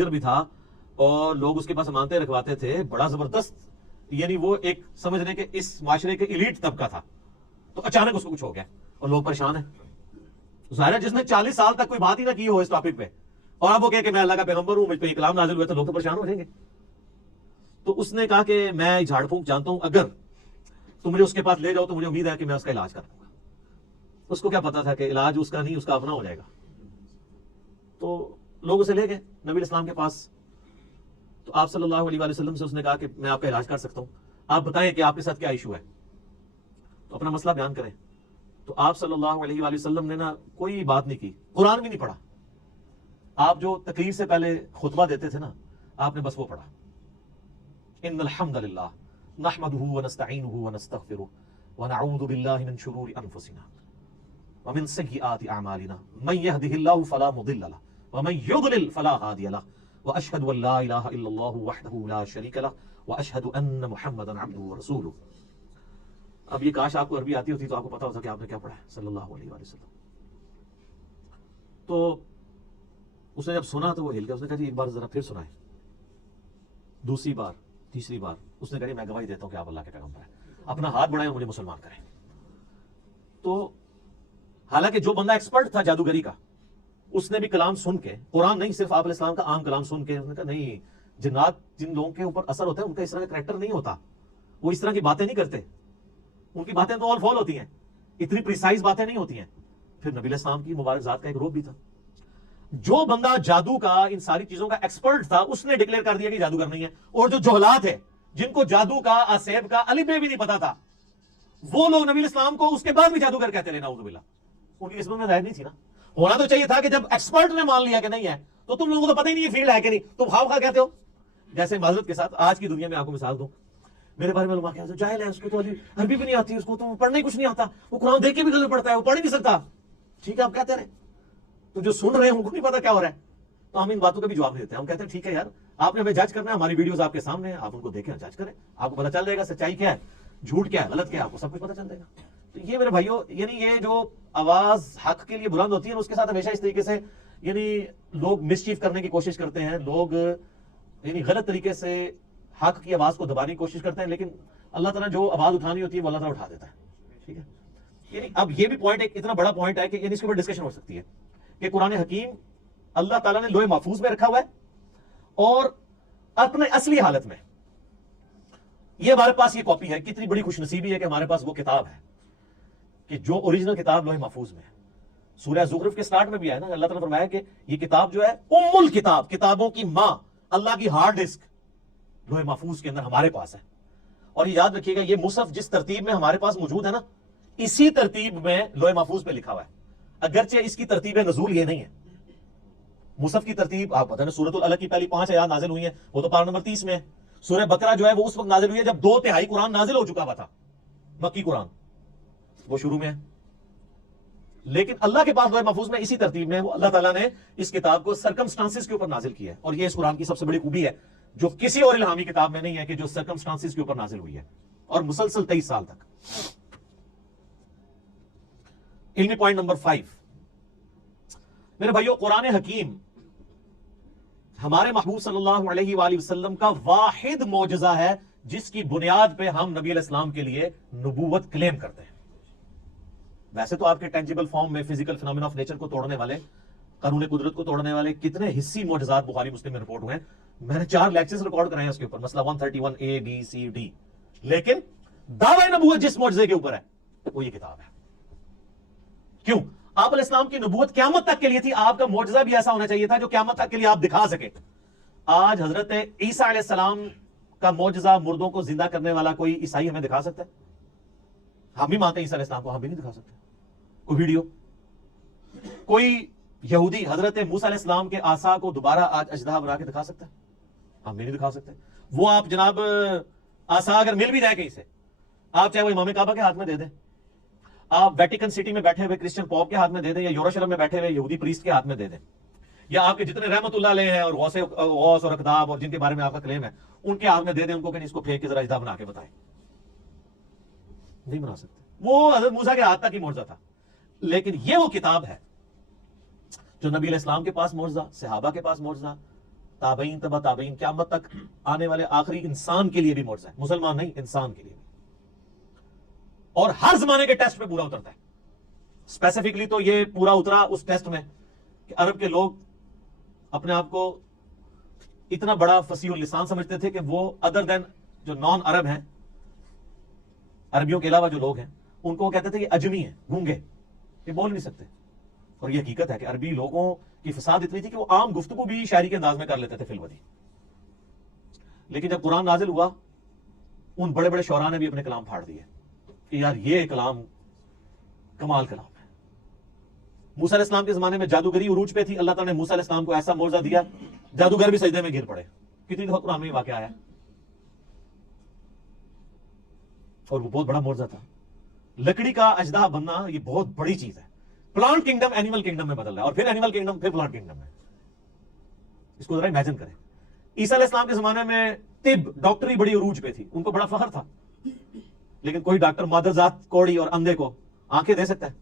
تاجر بھی تھا اور لوگ اس کے پاس امانتیں رکھواتے تھے, بڑا زبردست, یعنی وہ ایک سمجھ لیں کہ اس معاشرے کے ایلیٹ طبقہ تھا. تو اچانک اس کو کچھ ہو گیا اور لوگ پریشان ہیں. ظاہر ہے جس نے 40 سال تک کوئی بات ہی نہ کی ہو اس ٹاپک پہ, اور اب وہ کہے کہ میں اللہ کا پیغمبر ہوں, مجھ پہ یہ کلام نازل ہوئے, تو لوگ تو پریشان ہو جائیں گے. تو اس نے کہا کہ میں جھاڑ پھونک جانتا ہوں, اگر تم مجھے اس کے پاس لے جاؤ تو مجھے امید ہے کہ میں اس کا علاج کر دوں گا. اس کو کیا پتا تھا کہ علاج اس کا نہیں, اس کا اپنا ہو جائے گا. تو لوگ اسے لے گئے نبی علیہ السلام کے پاس. تو آپ صلی اللہ علیہ وسلم سے اس نے کہا کہ میں آپ کا علاج کر سکتا ہوں, آپ بتائیں کہ آپ کے ساتھ کیا ایشو ہے, تو اپنا مسئلہ بیان کریں. تو آپ صلی اللہ علیہ وسلم نے نا کوئی بات نہیں کی, قرآن بھی نہیں پڑھا. آپ جو تقریر سے پہلے خطبہ دیتے تھے نا, آپ نے بس وہ پڑھا, ان الحمد للہ نحمده ونستعینه ونستغفره ونعوذ باللہ من شرور انفسنا ومن سیئات اعمالنا من يهده الله فلا مضل له ومن يضلل فلا هادي له واشهد ان لا اله الا الله وحده لا شريك له واشهد ان محمدا عبده ورسوله. اب یہ کاش آپ کو عربی آتی ہوتی تو آپ کو پتا ہوتا کہ آپ نے کیا پڑھا ہے صلی اللہ علیہ وسلم. تو اس نے جب سنا تو وہ ہل گیا. اس نے کہا جی ایک بار ذرا پھر سنائیں. دوسری بار, تیسری بار اس نے کہا میں گواہی دیتا ہوں کہ آپ اللہ کے پیغمبر ہیں, اپنا ہاتھ بڑھائیں اور مجھے مسلمان کریں. تو حالانکہ جو بندہ ایکسپرٹ تھا جادوگری کا, اس نے بھی کلام سن کے, قرآن نہیں صرف آپ علیہ السلام کا عام کلام سن کے, اس نے کہا نہیں, جنات جن لوگوں کے اوپر اثر ہوتا ہے ان کا اس طرح کا کریکٹر نہیں ہوتا, وہ اس طرح کی باتیں نہیں کرتے, ان کی باتیں تو آل فال ہوتی ہیں, اتنی پریسائز باتیں نہیں ہوتی ہیں. پھر نبی علیہ السلام کی مبارک ذات کا ایک روپ بھی تھا. جو بندہ جادو کا, ان ساری چیزوں کا ایکسپرٹ تھا, اس نے ڈکلیئر کر دیا کہ جادوگر نہیں ہے. اور جو جہلات ہے, جن کو جادو کا, اسیب کا الف بے بھی نہیں پتا تھا, وہ لوگ نبی علیہ السلام کو اس کے بعد بھی جادوگر کہتے رہے, نعوذ باللہ. ان کی قسمت میں ظاہر نہیں تھی نا. ہونا تو چاہیے تھا کہ جب ایکسپرٹ نے مان لیا کہ نہیں ہے, تو تم لوگوں کو تو پتہ ہی نہیں یہ فیلڈ ہے کہ نہیں, تم خواہ کہتے ہو. جیسے معذرت کے ساتھ آج کی دنیا میں آپ کو مثال دوں, میرے بارے میں علماء کہتے ہیں جاہل ہے, اس کو تو عربی بھی نہیں آتی, اس کو تو پڑھنا ہی کچھ نہیں آتا, وہ قرآن دیکھ کے بھی غلط پڑھتا ہے, وہ پڑھ ہی نہیں سکتا. ٹھیک ہے آپ کہتے رہے, تو جو سن رہے ہیں ان کو نہیں پتا کیا ہو رہا ہے. تو ہم ان باتوں کا بھی جواب نہیں دیتے. ہم کہتے ہیں ٹھیک ہے یار, آپ نے ہمیں جج کرنا ہے, ہماری ویڈیوز آپ کے سامنے ہیں, آپ ان کو دیکھیں, جج کریں, آپ کو پتا چل جائے گا سچائی کیا ہے, جھوٹ کیا ہے, غلط کیا ہے, آپ کو سب کچھ پتا چل جائے گا. تو یہ میرے بھائیوں, یعنی یہ جو آواز حق کے لیے بلند ہوتی ہے, اس کے ساتھ ہمیشہ اس طریقے سے یعنی لوگ مسچیف کرنے کی کوشش کرتے ہیں, لوگ یعنی غلط طریقے سے حق کی آواز کو دبانے کی کوشش کرتے ہیں, لیکن اللہ تعالیٰ جو آواز اٹھانی ہوتی ہے وہ اللہ تعالیٰ اٹھا دیتا ہے. ٹھیک ہے, یعنی اب یہ بھی پوائنٹ ایک اتنا بڑا پوائنٹ ہے کہ یعنی اس کے اوپر ڈسکشن ہو سکتی ہے کہ قرآن حکیم اللہ تعالیٰ نے لوح محفوظ میں رکھا ہوا ہے, اور اپنے اصلی حالت میں یہ ہمارے پاس یہ کاپی ہے. کتنی بڑی خوش نصیبی ہے کہ ہمارے پاس وہ کتاب ہے کہ جو اوریجنل کتاب لوح محفوظ میں ہے. سورہ زخرف کے سٹارٹ میں بھی ہے نا, اللہ تعالیٰ نے فرمایا کہ یہ کتاب جو ہے ام الکتاب, کتابوں کی ماں, اللہ کی ہارڈ ڈسک لوح محفوظ کے اندر ہمارے پاس ہے. اور یہ یاد رکھیے گا, یہ مصحف جس ترتیب میں ہمارے پاس موجود ہے نا, اسی ترتیب میں لوح محفوظ پہ لکھا ہوا ہے, اگرچہ اس کی ترتیب نزول یہ نہیں ہے. مصحف کی ترتیب آپ پتہ ہے, سورۃ العلق کی پہلی 5 آیات نازل ہوئی ہیں, وہ تو پارہ نمبر 30 میں ہے. سورہ بقرہ جو ہے وہ اس وقت نازل ہوئی ہے جب 2/3 قرآن نازل ہو چکا ہوا تھا, مکی قرآن, وہ شروع میں ہے. لیکن اللہ کے پاس لوح محفوظ میں اسی ترتیب میں وہ اللہ تعالیٰ نے اس کتاب کو سرکمسٹانسز کے اوپر نازل کیا ہے. اور یہ اس قرآن کی سب سے بڑی خوبی ہے جو کسی اور الہامی کتاب میں نہیں ہے, کہ جو سرکمسٹانسز کے اوپر نازل ہوئی ہے, اور مسلسل 23 سال تک. علمی پوائنٹ نمبر 5 میرے بھائیو, قرآن حکیم ہمارے محبوب صلی اللہ علیہ وآلہ وسلم کا واحد معجزہ ہے جس کی بنیاد پہ ہم نبی علیہ السلام کے لیے نبوت کلیم کرتے ہیں. ویسے تو آپ کے ٹینجیبل فارم میں فزیکل فینومینا آف نیچر کو توڑنے والے, قانون قدرت کو توڑنے والے کتنے حصی معجزات بخاری مسلم میں رپورٹ ہوئے ہیں. میں نے 4 لیکچرز ریکارڈ کرائے ہیں اس کے اوپر, مسئلہ 131A B C D. لیکن دعوی نبوت جس معجزے کے اوپر ہے وہ یہ کتاب ہے. کیوں؟ آپ علیہ السلام کی نبوت قیامت تک کے لیے تھی. آپ کا معجزہ بھی ایسا ہونا چاہیے تھا جو قیامت تک کے لیے آپ دکھا سکے. آج حضرت عیسیٰ علیہ السلام کا معجزہ, مردوں کو زندہ کرنے والا, کوئی عیسائی ہمیں دکھا سکتا ہے؟ ہم بھی مانتے ہیں عیسیٰ علیہ السلام کو, ہم بھی نہیں دکھا سکتے. کوئی ویڈیو, کوئی یہودی حضرت موسیٰ علیہ السلام کے عصا کو دوبارہ آج اژدہا بنا کے دکھا سکتا ہے؟ ہم بھی نہیں دکھا سکتے. وہ آپ جناب عصا اگر مل بھی جائے کہیں سے, آپ چاہے وہ امام کعبہ کے ہاتھ میں دے دیں, آپ ویٹیکن سٹی میں بیٹھے ہوئے کرسچن پوپ کے ہاتھ میں دے دیں, یا یروشلم میں بیٹھے ہوئے یہودی پریسٹ کے ہاتھ میں دے دیں, یا آپ کے جتنے رحمت اللہ علیہ ہیں اور غوث اور اقداب اور جن کے بارے میں آپ کا کلیم ہے ان کے ہاتھ میں دے دیں, ان کو کہ اس کو پھینک کے ذرا اژدہا بنا کے بتائیں. نہیں بنا سکتے. وہ حضرت موسیٰ کے ہاتھ تک ہی معجزہ تھا. لیکن یہ وہ کتاب ہے جو نبی علیہ السلام کے پاس معجزہ, صحابہ کے پاس معجزہ, تابعین تبع تابعین قیامت تک آنے والے آخری انسان کے لیے بھی معجزہ ہے، مسلمان نہیں، انسان کے لیے بھی، اور ہر زمانے کے ٹیسٹ پہ پورا اترتا ہے۔ اسپیسیفکلی تو یہ پورا اترا اس ٹیسٹ میں کہ عرب کے لوگ اپنے آپ کو اتنا بڑا فصیح اللسان سمجھتے تھے کہ وہ ادر دین جو نان عرب ہیں، عربیوں کے علاوہ جو لوگ ہیں، ان کو وہ کہتے تھے کہ اجمی ہیں، گونگے، یہ بول نہیں سکتے۔ اور یہ حقیقت ہے کہ عربی لوگوں کی فساد اتنی تھی کہ وہ عام گفتگو بھی شاعری کے انداز میں کر لیتے تھے فی الودی۔ لیکن جب قرآن نازل ہوا، ان بڑے بڑے شعراء نے بھی اپنے کلام پھاڑ دیے کہ یار یہ کلام کمال کلام ہے۔ موسیٰ علیہ السلام کے زمانے میں جادوگری عروج پہ تھی، اللہ تعالیٰ نے موسیٰ علیہ السلام کو ایسا معجزہ دیا، جادوگر بھی سجدے میں گر پڑے۔ کتنی دفعہ قرآن میں یہ واقعہ آیا، اور وہ بہت بڑا معجزہ تھا۔ لکڑی کا اژدہا بننا یہ بہت بڑی چیز ہے۔ پلانٹ کنگڈم اینیمل کنگڈم میں بدل رہا ہے، اور پھر اینیمل کنگڈم پھر پلانٹ کنگڈم میں۔ اس کو ذرا امیجن کریں۔ عیسیٰ علیہ السلام کے زمانے میں طب، ڈاکٹری بڑی عروج پہ تھی، ان کو بڑا فخر تھا، لیکن کوئی ڈاکٹر مادرزاد کوڑی اور اندھے کو آنکھیں دے سکتا ہے؟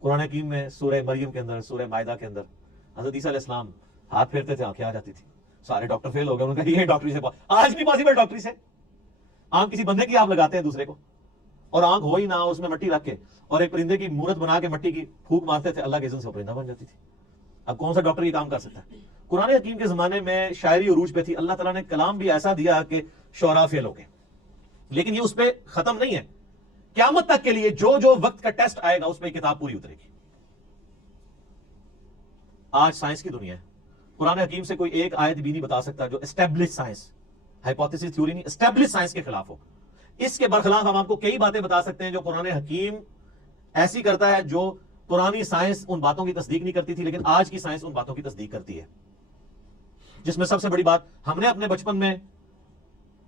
قرآن حکیم میں سورہ مریم کے اندر، سورہ مائدہ کے اندر حضرت عیسیٰ علیہ السلام ہاتھ پھیرتے تھے، آنکھیں آ جاتی تھی۔ سارے ڈاکٹر فیل ہو گئے، انہوں نے کہا یہ ڈاکٹری سے آج بھی پاسبل ڈاکٹری سے؟ آنکھ کسی بندے کی آپ لگاتے ہیں دوسرے کو، اور آنکھ ہو ہی نہ، اس میں مٹی رکھ کے اور ایک پرندے کی مورت بنا کے مٹی کی پھونک مارتے تھے، اللہ کے اذن سے وہ پرندہ بن جاتی تھی۔ اب کون سا ڈاکٹر یہ کام کر سکتا ہے؟ قرآن حکیم کے زمانے میں شاعری عروج پہ تھی، اللہ تعالیٰ نے کلام بھی ایسا دیا کہ شعراء فیل ہو گئے، لیکن یہ اس پہ ختم نہیں ہے۔ قیامت تک کے لیے جو جو وقت کا ٹیسٹ آئے گا اس پہ کتاب پوری اترے گی۔ آج سائنس کی دنیا ہے، قرآن حکیم سے کوئی ایک آیت بھی نہیں بتا سکتا جو اسٹیبلش سائنس، ہائپوتھیسس تھیوری نہیں، اسٹیبلش سائنس کے خلاف ہو۔ اس کے برخلاف ہم آپ کو کئی باتیں بتا سکتے ہیں جو قرآن حکیم ایسی کرتا ہے جو پرانی سائنس ان باتوں کی تصدیق نہیں کرتی تھی، لیکن آج کی سائنس ان باتوں کی تصدیق کرتی ہے۔ جس میں سب سے بڑی بات، ہم نے اپنے بچپن میں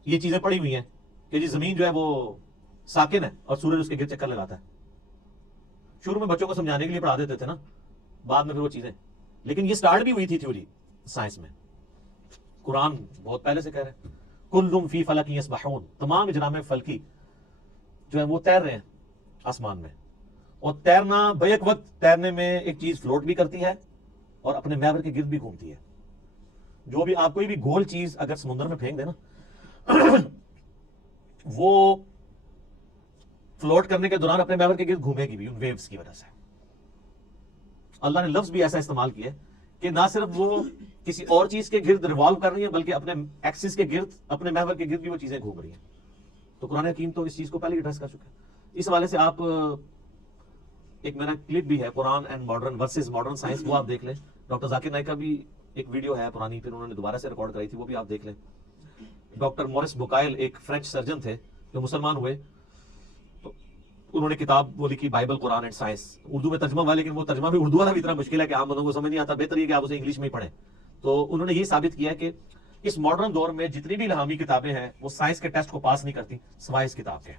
یہ چیزیں پڑھی ہوئی ہیں کہ جی زمین جو ہے وہ ساکن ہے اور سورج اس کے گرد چکر لگاتا ہے۔ شروع میں بچوں کو سمجھانے کے لیے پڑھا دیتے تھے نا، بعد میں پھر وہ چیزیں، لیکن یہ سٹارٹ بھی ہوئی تھی تھیوری سائنس میں۔ قرآن بہت پہلے سے کہہ رہے ہیں کلٌ فی فلک یسبحون، تمام اجرام فلکی جو ہے وہ تیر رہے ہیں آسمان میں، اور تیرنا بیک وقت تیرنے میں ایک چیز فلوٹ بھی کرتی ہے اور اپنے محور کے گرد بھی گھومتی ہے۔ جو بھی آپ کوئی بھی گول چیز اگر سمندر میں پھینک دے نا وہ فلوٹ کرنے کے دوران اپنے محور کے گرد گھومے گی بھی ان ویوز کی وجہ سے۔ اللہ نے لفظ بھی ایسا استعمال کیا کہ نہ صرف وہ کسی اور چیز کے گرد ریوالو کر رہی ہیں بلکہ اپنے ایکسس کے گرد، اپنے محور کے گرد بھی وہ چیزیں گھوم رہی ہیں۔ تو قرآن حکیم تو اس چیز کو پہلے ایڈریس کر چکا ہے۔ اس حوالے سے آپ ایک میرا کلپ بھی ہے Quran and modern versus modern science, وہ آپ دیکھ لیں۔ ڈاکٹر ذاکر نائک کا بھی ایک ویڈیو ہے پرانی، پھر انہوں نے دوبارہ سے ریکارڈ کرائی تھی، وہ بھی آپ دیکھ لیں۔ ڈاکٹر مورس بوکائل ایک فرینچ سرجن تھے جو مسلمان ہوئے، تو انہوں نے کتاب وہ لکھی Bible Quran and science, Urdu میں ترجمہ ہوا، لیکن وہ ترجمہ بھی اردو والا بھی اتنا مشکل ہے کہ عام بندوں کو سمجھ نہیں آتا، بہتر یہ کہ آپ اسے انگلش میں ہی پڑھیں۔ تو انہوں نے یہ ثابت کیا کہ اس ماڈرن دور میں جتنی بھی الہامی کتابیں ہیں وہ سائنس کے ٹیسٹ کو پاس نہیں کرتی سوائے اس کتاب کے،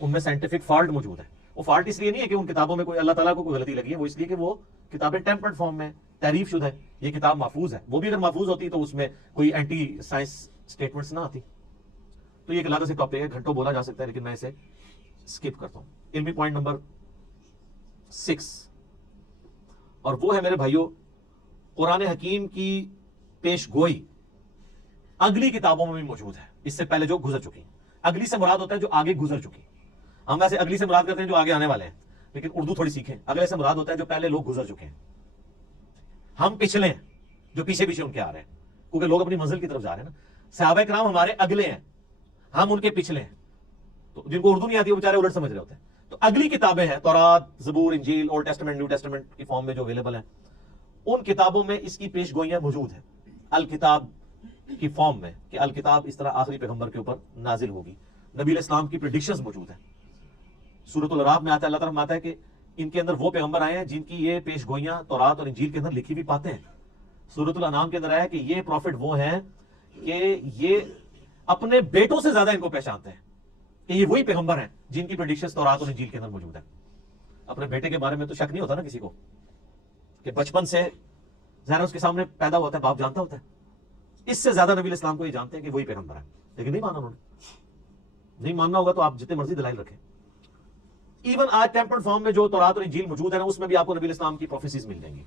ان میں سائنٹیفک فالٹ موجود ہے۔ وہ فالٹ اس لیے نہیں ہے کہ ان کتابوں میں کوئی اللہ تعالیٰ کو کوئی غلطی لگی ہے، وہ اس لیے کہ وہ کتابیں ٹیمپرڈ فارم میں تعریف شدہ ہے، یہ کتاب محفوظ ہے۔ وہ بھی اگر محفوظ ہوتی تو اس میں کوئی اینٹی سائنس سٹیٹمنٹس نہ آتی۔ تو یہ ایک علیحدہ سے ٹاپک ہے، گھنٹوں بولا جا سکتا ہے، لیکن میں اسے اسکپ کرتا ہوں۔ علمی پوائنٹ نمبر 6، اور وہ ہے میرے بھائیوں قرآن حکیم کی پیش گوئی اگلی کتابوں میں بھی موجود ہے، اس سے پہلے جو گزر چکی۔ اگلی سے مراد ہوتا ہے جو آگے گزر چکی۔ ہم ویسے اگلی سے مراد کرتے ہیں جو آگے آنے والے ہیں، لیکن اردو تھوڑی سیکھیں۔ اگلے سے مراد ہوتا ہے جو پہلے لوگ گزر چکے ہیں، ہم پچھلے ہیں جو پیچھے پیچھے ان کے آ رہے ہیں، کیونکہ لوگ اپنی منزل کی طرف جا رہے ہیں نا۔ صحابہ کرام ہمارے اگلے ہیں، ہم ان کے پچھلے ہیں۔ تو جن کو اردو نہیں آتی وہ بیچارے الٹ سمجھ رہے ہوتے ہیں۔ تو اگلی کتابیں ہیں تورات، زبور، انجیل، اولڈ ٹیسٹمنٹ، نیو ٹیسٹمنٹ کی فارم میں جو اویلیبل ہیں، ان کتابوں میں اس کی پیش گوئیاں موجود ہیں الکتاب کی فارم میں، کہ الکتاب اس طرح آخری پیغمبر کے اوپر نازل ہوگی۔ نبی علیہ السلام کی پریڈکشنز موجود ہیں۔ سورۃ الاعراف میں آتا ہے، اللہ تعالیٰ فرماتا ہے کہ ان کے اندر وہ پیغمبر آئے ہیں جن کی یہ پیش گوئیاں تورات اور انجیل کے اندر لکھی بھی پاتے ہیں۔ سورۃ الانعام کے اندر آیا کہ یہ پروفٹ وہ ہیں کہ یہ اپنے بیٹوں سے زیادہ ان کو پہچانتے ہیں، کہ یہ وہی پیغمبر ہیں جن کی پریڈکشنز تورات اور انجیل کے اندر موجود ہیں۔ اپنے بیٹے کے بارے میں تو شک نہیں ہوتا نا کسی کو، کہ بچپن سے ظاہر اس کے سامنے پیدا ہوتا ہے، باپ جانتا ہوتا ہے۔ اس سے زیادہ نبی علیہ السلام کو یہ جانتے ہیں کہ وہی پیغمبر ہے، لیکن نہیں مانا انہوں نے۔ نہیں ماننا ہوگا تو آپ جتنے مرضی دلائل رکھیں۔ ایون آج ٹیمپرڈ فارم میں جو تورات اور انجیل موجود ہے نا، اس میں بھی آپ کو نبی علیہ السلام کی پروفیسیز مل جائیں گی۔